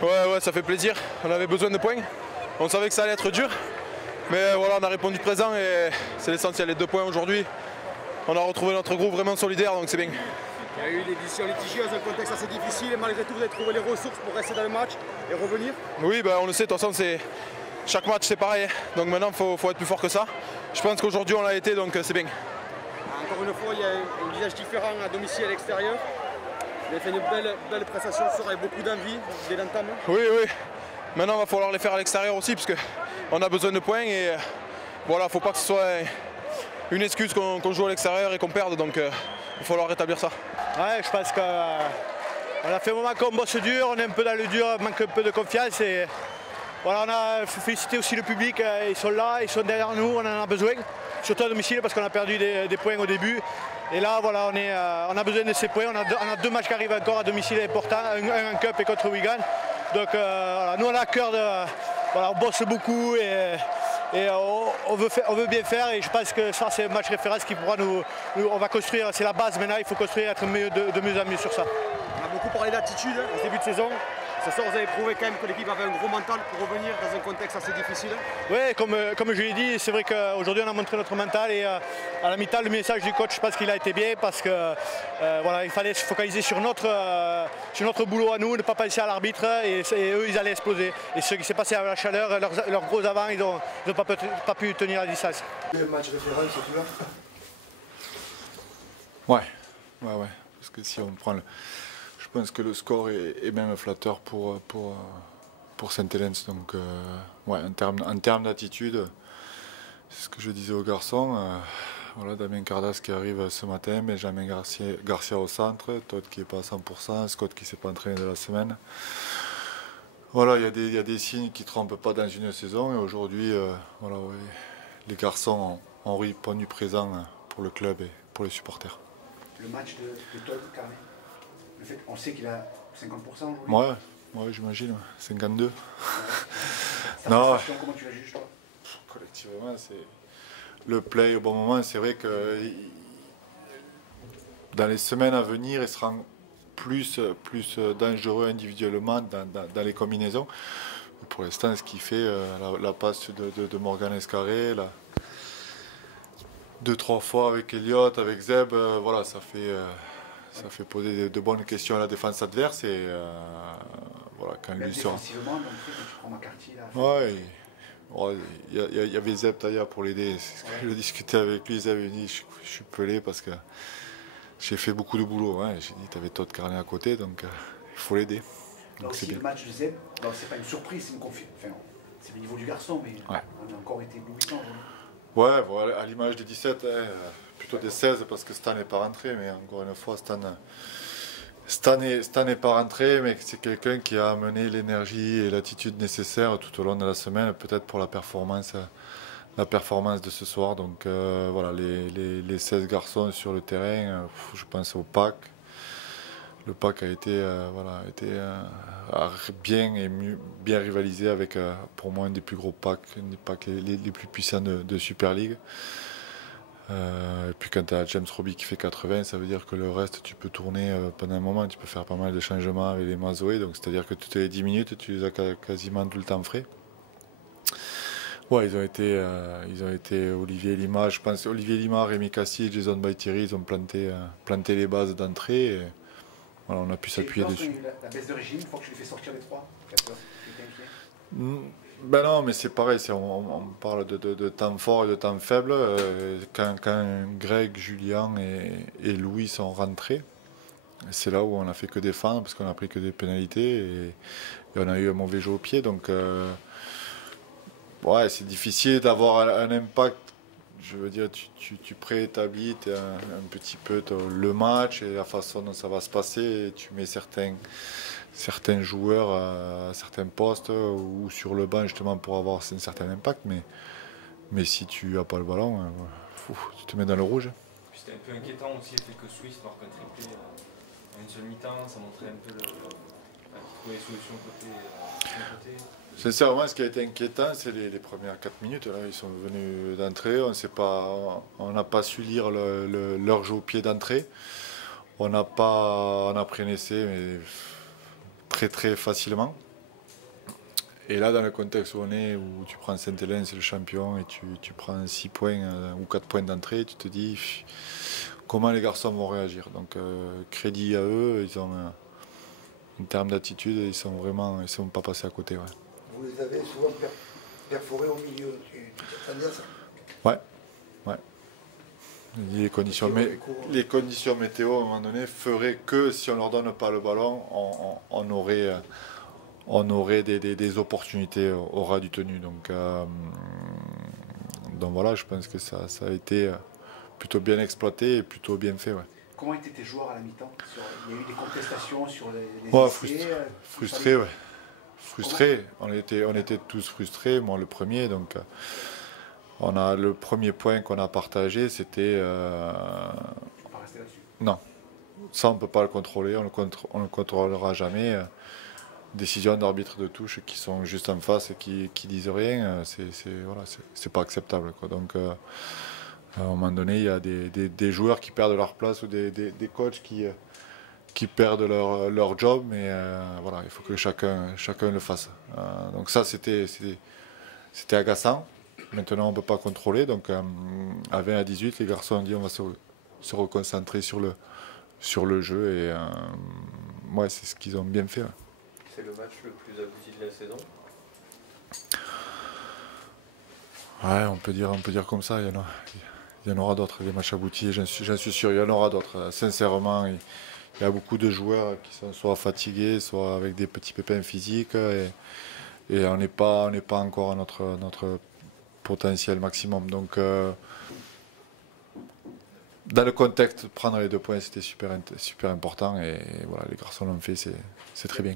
Ouais, ça fait plaisir. On avait besoin de points. On savait que ça allait être dur. Mais voilà, on a répondu présent et c'est l'essentiel. Les 2 points aujourd'hui. On a retrouvé notre groupe vraiment solidaire, donc c'est bien. Il y a eu une édition litigieuse, un contexte assez difficile. Et malgré tout, vous avez trouvé les ressources pour rester dans le match et revenir. Oui, on le sait. De toute façon, chaque match, c'est pareil. Donc maintenant, il faut être plus fort que ça. Je pense qu'aujourd'hui, on l'a été, donc c'est bien. Encore une fois, il y a un visage différent à domicile et à l'extérieur. Vous avez fait une belle prestation ce soir avec beaucoup d'envie dès l'entame. Oui. Maintenant, il va falloir les faire à l'extérieur aussi, parce qu'on a besoin de points. Et voilà, il ne faut pas que ce soit une excuse qu'on joue à l'extérieur et qu'on perde. Donc il va falloir rétablir ça. Ouais, je pense qu'on a fait un moment qu'on bosse dur, on est un peu dans le dur, manque un peu de confiance. Et voilà, on a félicité aussi le public, ils sont là, ils sont derrière nous, on en a besoin. Surtout à domicile parce qu'on a perdu des points au début. Et là, voilà, on a besoin de ces points. On a 2 matchs qui arrivent encore à domicile importants, un en Cup et contre Wigan. Donc voilà, nous on a à cœur voilà, on bosse beaucoup et on veut bien faire. Et je pense que ça c'est un match référence qui pourra on va construire, c'est la base maintenant, il faut construire, être de mieux en mieux sur ça. On a beaucoup parlé d'attitude au début de saison. Ce soir, vous avez prouvé quand même que l'équipe avait un gros mental pour revenir dans un contexte assez difficile. Oui, comme je l'ai dit, c'est vrai qu'aujourd'hui on a montré notre mental et à la mi-temps, le message du coach, je pense qu'il a été bien parce que voilà, il fallait se focaliser sur notre boulot à nous, ne pas penser à l'arbitre et eux ils allaient exploser. Et ce qui s'est passé avec la chaleur, leurs gros avants, ils n'ont pas pu tenir la distance. Le match référence, c'est tout là. Ouais. Parce que si on prend je pense que le score est même flatteur pour Saint-Helens. Donc, ouais, en termes d'attitude, c'est ce que je disais aux garçons. Voilà, Damien Cardas qui arrive ce matin, Benjamin Garcia au centre, Todd qui n'est pas à 100%, Scott qui ne s'est pas entraîné de la semaine. Voilà, il y a des signes qui ne trompent pas dans une saison. Et aujourd'hui, voilà, ouais, les garçons ont répondu présent pour le club et pour les supporters. Le match de Todd, Carnet. Le fait, on sait qu'il a 50% aujourd'hui. Ouais, j'imagine, 52. Ouais. Non. Comment tu la juges, toi? Collectivement, c'est le play au bon moment. C'est vrai que dans les semaines à venir, il sera plus dangereux individuellement dans les combinaisons. Pour l'instant, ce qui fait la passe de Morgan Escarré, 2-3 fois avec Elliott, avec Zeb, voilà, ça fait poser de bonnes questions à la défense adverse et voilà, quand lui sort. Défensivement, donc tu prends McCarthy là. Ouais, il y avait Zeb Taya pour l'aider. C'est ce que je discutais avec lui. Zeb il dit je suis pelé parce que j'ai fait beaucoup de boulot. Ouais. J'ai dit tu avais Todd Carnet à côté, donc il faut l'aider. Donc c'est le match de Zeb, c'est pas une surprise, c'est une confiance. Enfin, c'est le niveau du garçon, mais ouais. On a encore été éblouissant. Ouais, voilà, à l'image des 17, plutôt des 16 parce que Stan n'est pas rentré, mais encore une fois, Stan n'est pas rentré, mais c'est quelqu'un qui a amené l'énergie et l'attitude nécessaire tout au long de la semaine, peut-être pour la performance de ce soir. Donc voilà, les 16 garçons sur le terrain, je pense au pack. Le pack a bien rivalisé avec, pour moi, un des plus gros packs, un des packs les plus puissants de Super League. Et puis quand tu as James Robbie qui fait 80, ça veut dire que le reste, tu peux tourner pendant un moment, tu peux faire pas mal de changements avec les Mazoé, donc c'est-à-dire que toutes les 10 minutes, tu les as quasiment tout le temps frais. Ouais, ils ont été Olivier Lima, je pense, Olivier Lima, Rémi Cassi et Jason Baitieri, ils ont planté les bases d'entrée. Et voilà, on a pu s'appuyer dessus. La baisse de régime, une fois que tu les fais sortir les 3, tu as peur, tu t'es inquiet? Ben non, mais c'est pareil, on parle de temps fort et de temps faible. Quand Greg, Julien et Louis sont rentrés, c'est là où on n'a fait que défendre parce qu'on a pris que des pénalités et on a eu un mauvais jeu au pied. Donc ouais, c'est difficile d'avoir un impact. Je veux dire, tu préétablis un petit peu le match et la façon dont ça va se passer. Et tu mets certains joueurs à certains postes ou sur le banc justement pour avoir un certain impact. Mais si tu n'as pas le ballon, tu te mets dans le rouge. C'était un peu inquiétant aussi le fait que Suisse marque un triplé en une seule mi-temps. Ça montrait un peu trouver les solutions côté. Sincèrement, ce qui a été inquiétant, c'est les premières 4 minutes. Là, ils sont venus d'entrée, on n'a pas su lire leur jeu au pied d'entrée. On a pris un essai, mais très très facilement. Et là, dans le contexte où on est, où tu prends Saint-Hélène, c'est le champion, et tu prends 6 points ou 4 points d'entrée, tu te dis comment les garçons vont réagir. Donc crédit à eux, ils ont, en termes d'attitude, ils sont pas passés à côté. Ouais. Vous les avez souvent perforés au milieu, tu t'attendais à ça? Ouais. Les conditions météo, à un moment donné, feraient que si on ne leur donne pas le ballon, on aurait des opportunités au ras du tenu. Donc voilà, je pense que ça a été plutôt bien exploité et plutôt bien fait. Ouais. Comment étaient tes joueurs à la mi-temps? Il y a eu des contestations sur les essais, frustrés, ouais. Frustrés. On était tous frustrés, moi le premier. Donc on a le premier point qu'on a partagé, c'était. On va rester là-dessus. Non, ça on ne peut pas le contrôler, on ne le contrôlera jamais. Décisions d'arbitres de touche qui sont juste en face et qui disent rien, c'est pas acceptable, quoi. Donc à un moment donné, il y a des joueurs qui perdent leur place ou des coachs qui perdent leur job, mais voilà, il faut que chacun le fasse. Donc ça, c'était agaçant. Maintenant, on ne peut pas contrôler. Donc à 20 à 18, les garçons ont dit on va se reconcentrer sur le jeu. Et ouais, c'est ce qu'ils ont bien fait. Ouais. C'est le match le plus abouti de la saison? Ouais, on peut dire comme ça. Il y en aura d'autres, des matchs aboutis. J'en suis sûr, il y en aura d'autres. Sincèrement, il y a beaucoup de joueurs qui sont soit fatigués, soit avec des petits pépins physiques. Et on n'est pas encore à notre potentiel maximum. Donc, dans le contexte, prendre les 2 points, c'était super important. Et voilà, les garçons l'ont fait, c'est très bien.